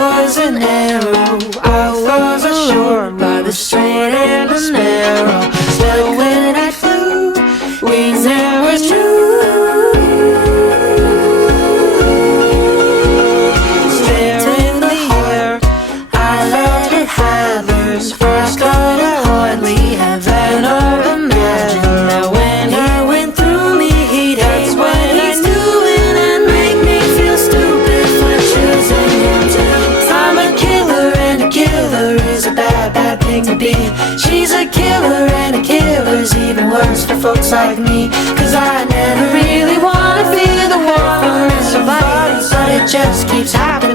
was an arrow, I was assured by the straight and the narrow. Still when I flew, wings that were true. There in the air, I landed feathers. First on a hardly heaven or imagined that when he went through me, he'd hate what he's doing and make me feel stupid for choosing him too. I'm a killer and a killer is a bad, bad thing to be. She's a killer and a killer's even worse for folks like me. Cause I never really wanna be the one from somebody, but it just keeps happening.